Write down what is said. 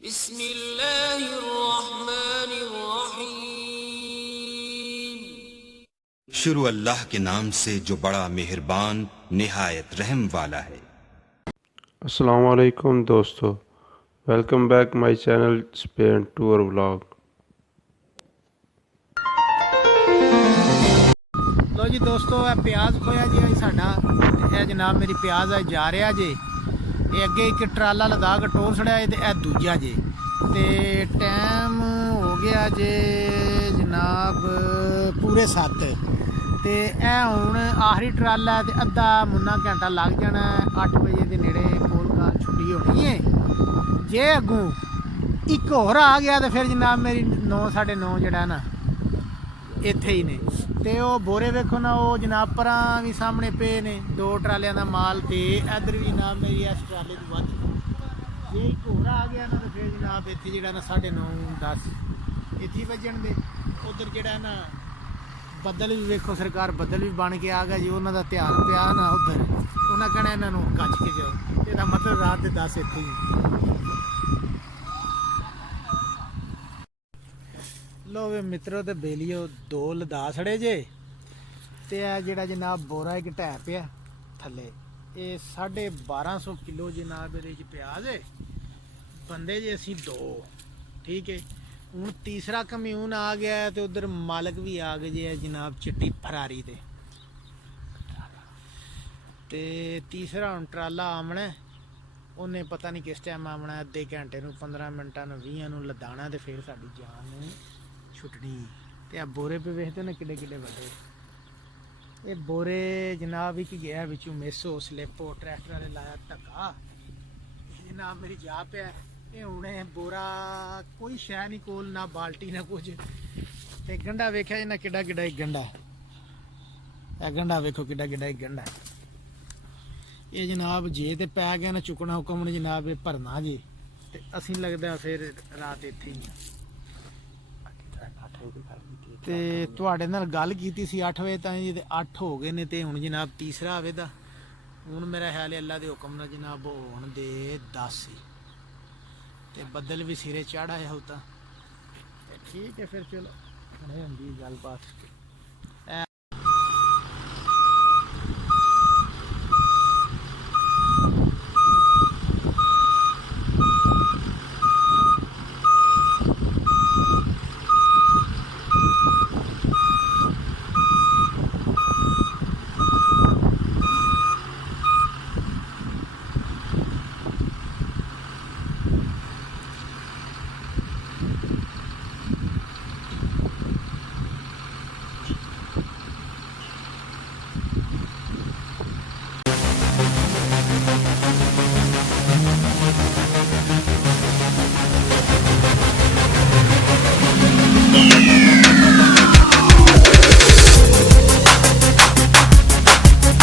बिस्मिल्लाहिर्रहमानिर्रहीम। शुरू अल्लाह के नाम से जो बड़ा मेहरबान निहायत रहम वाला है। अस्सलाम वालेकुम दोस्तों, welcome back my channel Spain tour vlog. लो जी दोस्तों, ਇਹ ਪਿਆਜ਼ ਖੋਇਆ ਜੀ ਸਾਡਾ। ਇਹ ਜਨਾਬ ਮੇਰੀ ਪਿਆਜ਼ ਆ ਜਾ ਰਿਹਾ ਜੇ। ਇਹ ਅੱਗੇ ਇੱਕ ਟਰਾਲਾ ਲਦਾ ਕੇ ਟੋਰ ਛੜਿਆ ਤੇ ਇਹ ਦੂਜਾ ਜੇ। ਤੇ ਟਾਈਮ ਹੋ ਗਿਆ ਜੇ ਜਨਾਬ ਪੂਰੇ 7 ਤੇ ਇਹ ਹੁਣ ਆਖਰੀ ਟਰਾਲਾ ਤੇ ਅੱਧਾ ਮੁੰਨਾ ਘੰਟਾ ਲੱਗ ਜਾਣਾ। 8 ਵਜੇ ਦੇ ਨੇੜੇ ਕੋਲ ਕਾਰ ਛੁੱਟੀ ਹੋਣੀ ਹੈ। ਜੇ ਅੱਗੋਂ ਇੱਕ ਹੋਰ ਆ ਗਿਆ ਤੇ ਫਿਰ ਜਨਾਬ ਮੇਰੀ 9 9:30 ਜਿਹੜਾ ਨਾ ਇੱਥੇ ਹੀ ਨੇ। ਤੇ ਉਹ ਬੋਰੇ ਵੇਖੋ ਨਾ, ਉਹ ਜਨਾਬ ਪਰਾਂ ਵੀ ਸਾਹਮਣੇ ਪਏ ਨੇ 2 ਟਰਾਲਿਆਂ ਦਾ ਮਾਲ। ਤੇ ਇੱਧਰ ਵੀ ਜਨਾਬ ਮੇਰੀ ਇਸ ਟਰਾਲੇ ਦੀ ਵੱਧ। ਜੇ ਇੱਕ ਹੋਰ ਆ ਗਿਆ ਨਾ ਤਾਂ ਫਿਰ ਜਨਾਬ ਇੱਥੇ ਜਿਹੜਾ ਨਾ 9:30 10 ਇੱਥੇ ਵੱਜਣ ਦੇ। ਉੱਧਰ ਜਿਹੜਾ ਨਾ ਬੱਦਲ ਵੀ ਵੇਖੋ, ਸਰਕਾਰ ਬੱਦਲ ਵੀ ਬਣ ਕੇ ਆ ਗਿਆ ਜੀ। ਉਹਨਾਂ ਦਾ ਧਿਆਨ ਪਿਆ ਨਾ ਉੱਧਰ, ਉਹਨਾਂ ਕਹਿਣਾ ਇਹਨਾਂ ਨੂੰ ਕੱਚ ਕੇ ਜਾਓ। ਇਹਦਾ ਮਤਲਬ ਰਾਤ ਦੇ 10 ਇੱਥੇ ਹੀ। लो वे मित्रों ते बेलियो 2 लदा छड़े जे। ते जेड़ा जनाब बोरा एक ढै पिया थले, ये 1250 किलो जनाब ये प्याज है। बंदे जे असी 2, ठीक है। हूँ तीसरा कम्यून आ गया तो उधर मालक भी आ गए जे जनाब चिट्टी फरारी ते तीसरा हूँ ट्राला आमना। उन्हें पता नहीं किस टाइम आमना, अद्धे घंटे 15 मिनटा 20 लदाना तो फिर साड़ी जान छुटनी। ते आ बोरे पे वेखते ना किड्डे किड्डे बड़े। ये बोरे जनाब एक गया बिचू मेसो स्लिप ट्रैक्टर वाले लाया धक्का जनाब मेरी जा पे। ये हुणे बोरा कोई शै नहीं कोल, ना बाल्टी ना कुछ। ते गंढा वेख्या ना किड्डा किड्डा एक गंढा। ए गंढा वेखो किड्डा किड्डा एक गंढा। ये जनाब जे ते पै गया ना चुकना हुक्म ने जनाब ये भरना जी। ते असीं लगदा फिर रात इत्थे ही। ਤੇ ਤੁਹਾਡੇ ਨਾਲ ਗੱਲ ਕੀਤੀ ਸੀ 8 ਵਜੇ ਤਾਂ ਜੀ, ਤੇ 8 ਹੋ ਗਏ ਨੇ। ਤੇ ਹੁਣ ਜਨਾਬ ਤੀਸਰਾ ਆਵੇਦਾ। ਹੁਣ ਮੇਰਾ ਖਿਆਲ ਹੈ ਅੱਲਾ ਦੇ ਹੁਕਮ ਨਾਲ ਜਨਾਬ ਹੋਣ ਦੇ 10 ਸੀ। ਤੇ ਬੱਦਲ ਵੀ ਸਿਰੇ ਚੜ੍ਹ ਆਇਆ ਹੋ ਤਾਂ ਠੀਕ ਹੈ। ਫਿਰ ਚਲੋ ਹੁਣੇ ਹੁੰਦੀ ਗੱਲਬਾਤ।